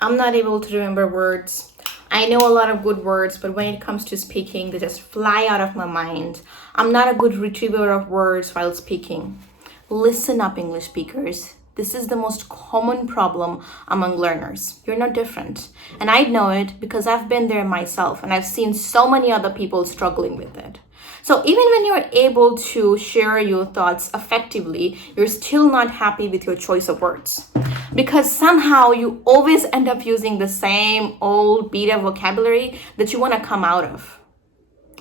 I'm not able to remember words. I know a lot of good words, but when it comes to speaking, they just fly out of my mind. I'm not a good retriever of words while speaking. Listen up, English speakers. This is the most common problem among learners. You're not different. And I know it because I've been there myself and I've seen so many other people struggling with it. So even when you're able to share your thoughts effectively, you're still not happy with your choice of words. Because somehow you always end up using the same old beta vocabulary that you want to come out of.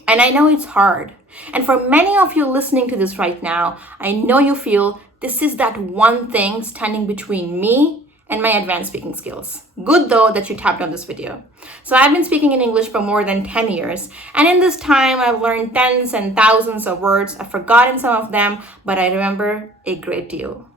And I know it's hard. And for many of you listening to this right now, I know you feel this is that one thing standing between me and my advanced speaking skills. Good though that you tapped on this video. So I've been speaking in English for more than 10 years. And in this time, I've learned tens and thousands of words. I've forgotten some of them, but I remember a great deal.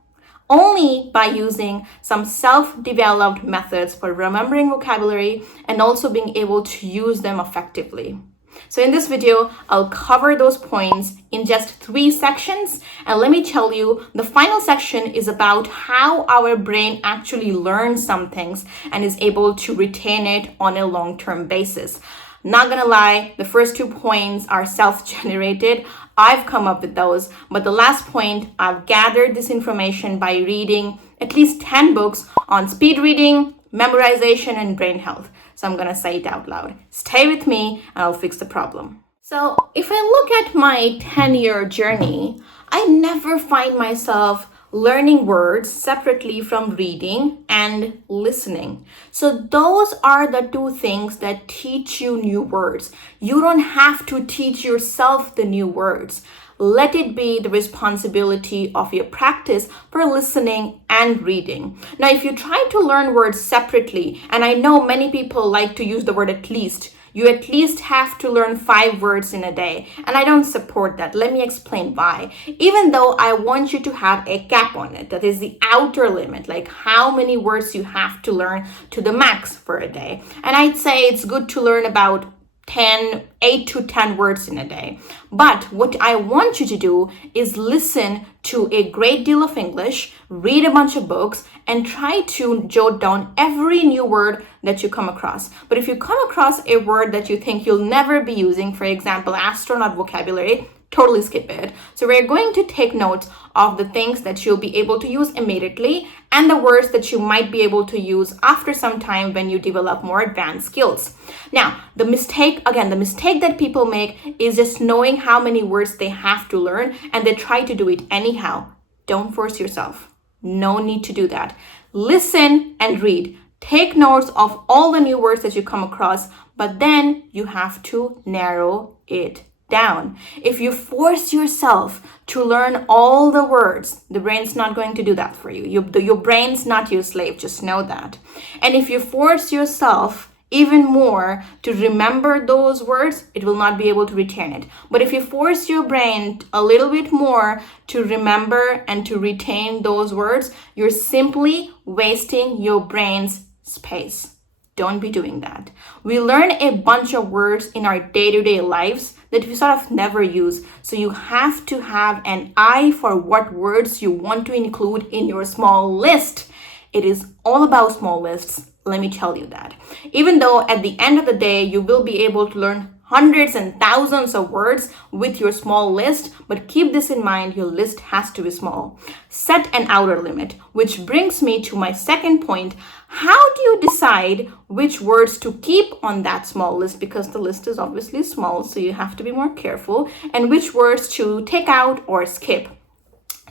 Only by using some self-developed methods for remembering vocabulary and also being able to use them effectively. So in this video, I'll cover those points in just 3 sections. And let me tell you, the final section is about how our brain actually learns some things and is able to retain it on a long-term basis. Not gonna lie, the first 2 points are self-generated. I've come up with those, but the last point, I've gathered this information by reading at least 10 books on speed reading, memorization, and brain health. So I'm gonna say it out loud. Stay with me and I'll fix the problem. So if I look at my 10-year journey, I never find myself learning words separately from reading and listening. So those are the 2 things that teach you new words. You don't have to teach yourself the new words. Let it be the responsibility of your practice for listening and reading. Now, if you try to learn words separately, and I know many people like to use the word at least, you at least have to learn 5 words in a day. And I don't support that. Let me explain why. Even though I want you to have a cap on it, that is the outer limit, like how many words you have to learn to the max for a day. And I'd say it's good to learn about 8 to 10 words in a day. But what I want you to do is listen to a great deal of English, read a bunch of books, and try to jot down every new word that you come across. But if you come across a word that you think you'll never be using, for example, astronaut vocabulary, totally skip it. So we're going to take notes of the things that you'll be able to use immediately and the words that you might be able to use after some time when you develop more advanced skills. Now, the mistake that people make is just knowing how many words they have to learn and they try to do it anyhow. Don't force yourself. No need to do that. Listen and read. Take notes of all the new words that you come across, but then you have to narrow it down. If you force yourself to learn all the words, the brain's not going to do that for you. Your brain's not your slave, just know that. And if you force yourself even more to remember those words, it will not be able to retain it. But if you force your brain a little bit more to remember and to retain those words, you're simply wasting your brain's space. Don't be doing that. We learn a bunch of words in our day-to-day lives that we sort of never use. So you have to have an eye for what words you want to include in your small list. It is all about small lists. Let me tell you that. Even though at the end of the day, you will be able to learn hundreds and thousands of words with your small list, but keep this in mind, your list has to be small. Set an outer limit, which brings me to my second point. How do you decide which words to keep on that small list? Because the list is obviously small, so you have to be more careful, and which words to take out or skip.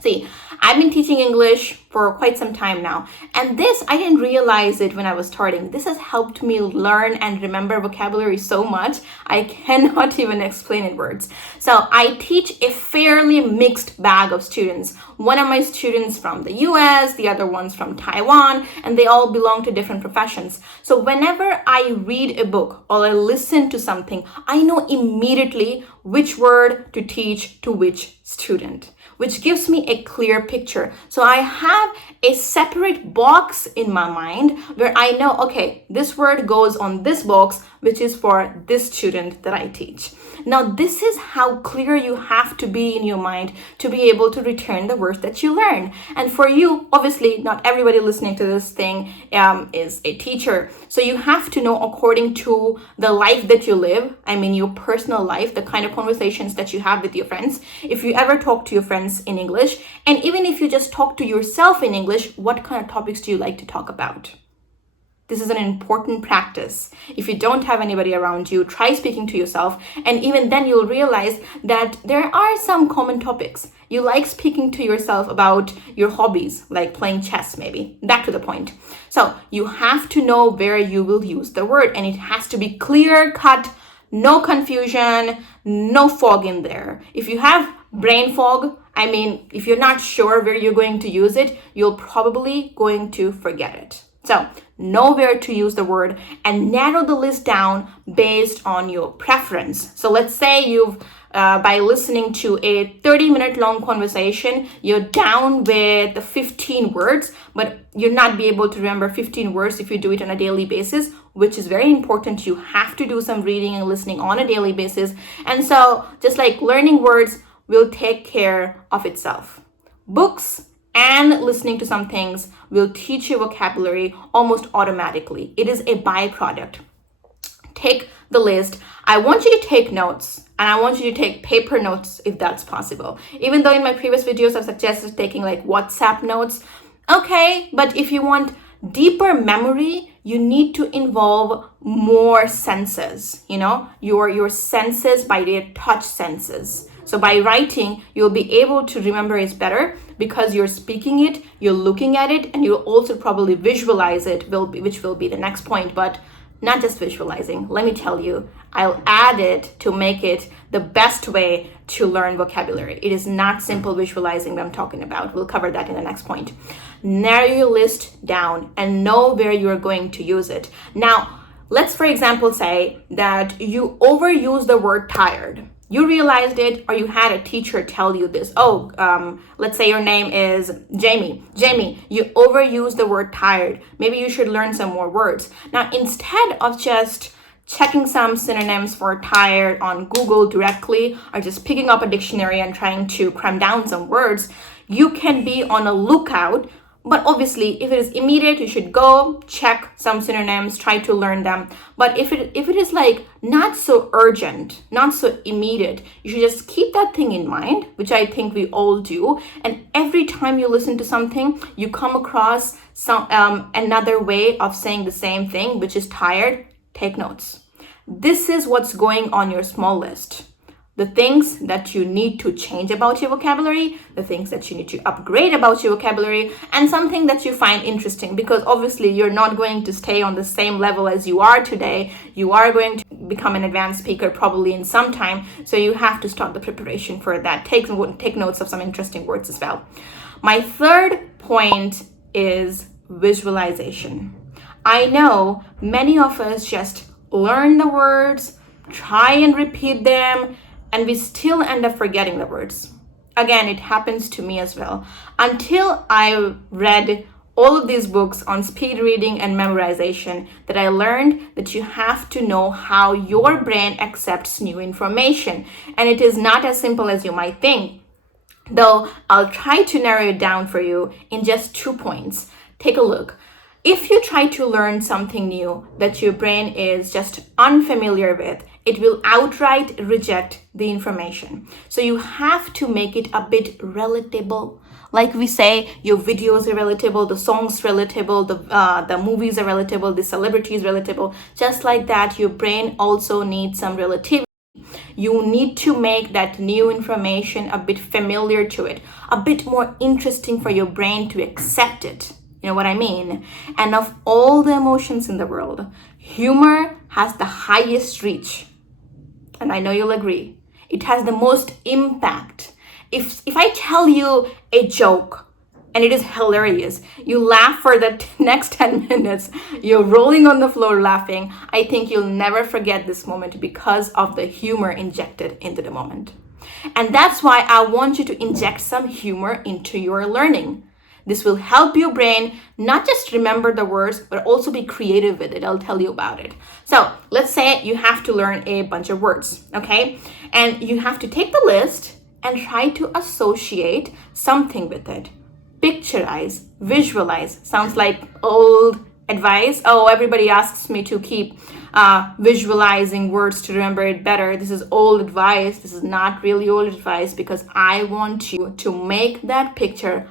See, I've been teaching English for quite some time now, and this, I didn't realize it when I was starting. This has helped me learn and remember vocabulary so much, I cannot even explain in words. So I teach a fairly mixed bag of students. One of my students from the US, the other one's from Taiwan, and they all belong to different professions. So whenever I read a book or I listen to something, I know immediately which word to teach to which student. which gives me a clear picture. So I have a separate box in my mind where I know, okay, this word goes on this box, which is for this student that I teach. Now, this is how clear you have to be in your mind to be able to return the words that you learn. And for you, obviously, not everybody listening to this thing is a teacher. So you have to know according to the life that you live, I mean, your personal life, the kind of conversations that you have with your friends. If you ever talk to your friends in English, and even if you just talk to yourself in English, what kind of topics do you like to talk about? This is an important practice. If you don't have anybody around you, try speaking to yourself. And even then you'll realize that there are some common topics. You like speaking to yourself about your hobbies, like playing chess maybe. Back to the point. So you have to know where you will use the word, and it has to be clear cut, no confusion, no fog in there. If you have brain fog, I mean, if you're not sure where you're going to use it, you're probably going to forget it. So know where to use the word and narrow the list down based on your preference. So let's say you've, by listening to a 30-minute long conversation, you're down with the 15 words, but you'll not be able to remember 15 words if you do it on a daily basis, which is very important. You have to do some reading and listening on a daily basis. And so just like learning words will take care of itself. Books and listening to some things will teach you vocabulary almost automatically. It is a byproduct. Take the list. I want you to take notes, and I want you to take paper notes if that's possible. Even though in my previous videos I've suggested taking like WhatsApp notes. Okay, but if you want deeper memory, you need to involve more senses, your senses by their touch senses. So by writing, you'll be able to remember it better because you're speaking it, you're looking at it, and you'll also probably visualize it, which will be the next point, but not just visualizing. Let me tell you, I'll add it to make it the best way to learn vocabulary. It is not simple visualizing that I'm talking about. We'll cover that in the next point. Narrow your list down and know where you're going to use it. Now, let's, for example, say that you overuse the word tired. You realized it, or you had a teacher tell you this. Let's say your name is Jamie. Jamie, you overuse the word tired. Maybe you should learn some more words. Now, instead of just checking some synonyms for tired on Google directly, or just picking up a dictionary and trying to cram down some words, you can be on a lookout. But obviously, if it is immediate, you should go check some synonyms, try to learn them. But if it is like not so urgent, not so immediate, you should just keep that thing in mind, which I think we all do. And every time you listen to something, you come across some another way of saying the same thing, which is tired. Take notes. This is what's going on your small list. The things that you need to change about your vocabulary, the things that you need to upgrade about your vocabulary, and something that you find interesting, because obviously you're not going to stay on the same level as you are today. You are going to become an advanced speaker probably in some time, so you have to start the preparation for that. Take notes of some interesting words as well. My third point is visualization. I know many of us just learn the words, try and repeat them, and we still end up forgetting the words. Again, it happens to me as well. Until I read all of these books on speed reading and memorization, that I learned that you have to know how your brain accepts new information. And it is not as simple as you might think. Though I'll try to narrow it down for you in just 2 points. Take a look. If you try to learn something new that your brain is just unfamiliar with, it will outright reject the information. So you have to make it a bit relatable. Like we say, your videos are relatable, the songs relatable, the movies are relatable, the celebrities relatable. Just like that, your brain also needs some relativity. You need to make that new information a bit familiar to it, a bit more interesting for your brain to accept it. You know what I mean? And of all the emotions in the world, humor has the highest reach. And I know you'll agree. It has the most impact. If I tell you a joke and it is hilarious, you laugh for the next 10 minutes, you're rolling on the floor laughing, I think you'll never forget this moment because of the humor injected into the moment. And that's why I want you to inject some humor into your learning. This will help your brain not just remember the words, but also be creative with it. I'll tell you about it. So let's say you have to learn a bunch of words, okay? And you have to take the list and try to associate something with it. Picturize, visualize. Sounds like old advice. Oh, everybody asks me to keep visualizing words to remember it better. This is old advice. This is not really old advice, because I want you to make that picture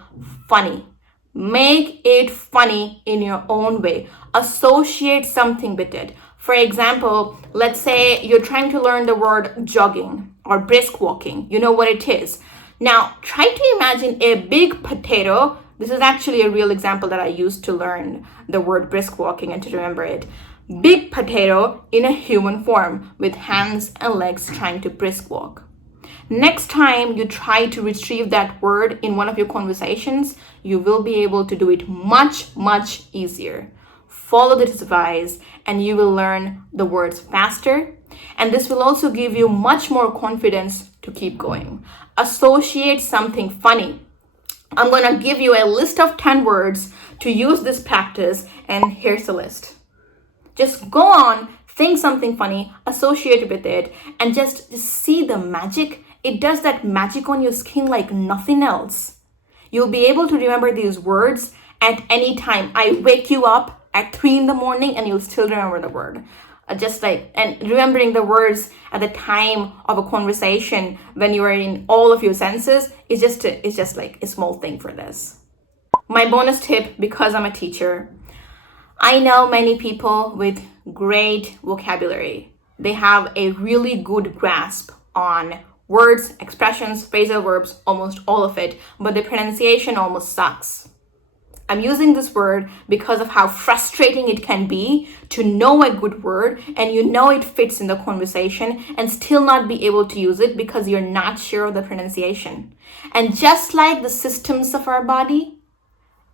funny. Make it funny in your own way. Associate something with it. For example, let's say you're trying to learn the word jogging or brisk walking. You know what it is. Now, try to imagine a big potato. This is actually a real example that I used to learn the word brisk walking and to remember it. Big potato in a human form with hands and legs trying to brisk walk. Next time you try to retrieve that word in one of your conversations, you will be able to do it much, much easier. Follow this advice and you will learn the words faster. And this will also give you much more confidence to keep going. Associate something funny. I'm going to give you a list of 10 words to use this practice, and here's the list. Just go on, think something funny, associate with it, and just see the magic. It does that magic on your skin like nothing else. You'll be able to remember these words at any time. I wake you up at 3 a.m. and you'll still remember the word. And remembering the words at the time of a conversation when you are in all of your senses is just like a small thing for this. My bonus tip, because I'm a teacher, I know many people with great vocabulary. They have a really good grasp on words, expressions, phrasal verbs, almost all of it, but the pronunciation almost sucks. I'm using this word because of how frustrating it can be to know a good word and you know it fits in the conversation and still not be able to use it because you're not sure of the pronunciation. And just like the systems of our body,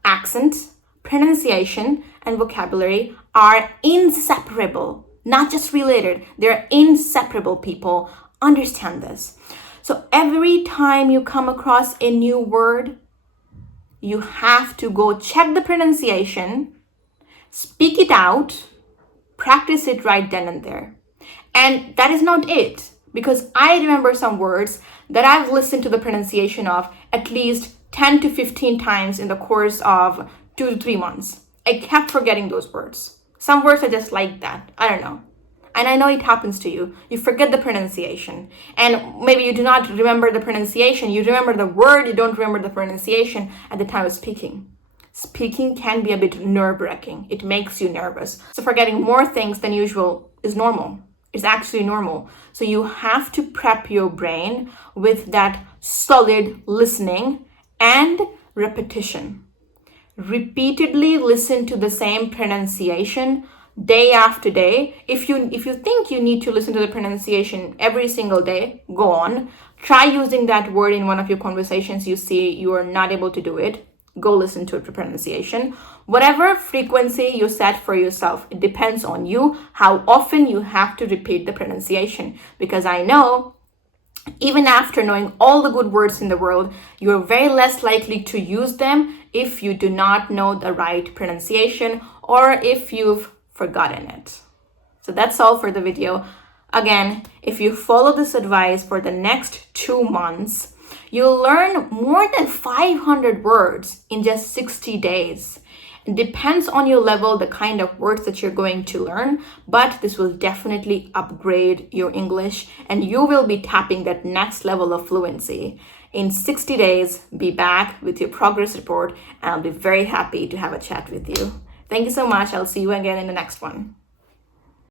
accent, pronunciation, and vocabulary are inseparable, not just related. They're inseparable, people. Understand this. So every time you come across a new word, you have to go check the pronunciation, speak it out, practice it right then and there. And that is not it, because I remember some words that I've listened to the pronunciation of at least 10 to 15 times in the course of 2 to 3 months. I kept forgetting those words. Some words are just like that. I don't know. And I know it happens to you. You forget the pronunciation. And maybe you do not remember the pronunciation. You remember the word, you don't remember the pronunciation at the time of speaking. Speaking can be a bit nerve-wracking. It makes you nervous. So forgetting more things than usual is normal. It's actually normal. So you have to prep your brain with that solid listening and repetition. Repeatedly listen to the same pronunciation day after day. If you think you need to listen to the pronunciation every single day, go on. Try using that word in one of your conversations. You see you are not able to do it. Go listen to it for pronunciation. Whatever frequency you set for yourself, it depends on you, how often you have to repeat the pronunciation. Because I know, even after knowing all the good words in the world, you're very less likely to use them if you do not know the right pronunciation or if you've forgotten it. So that's all for the video. Again, if you follow this advice for the next 2 months, you'll learn more than 500 words in just 60 days. It depends on your level, the kind of words that you're going to learn, but this will definitely upgrade your English and you will be tapping that next level of fluency. In 60 days, be back with your progress report and I'll be very happy to have a chat with you. Thank you so much. I'll see you again in the next one.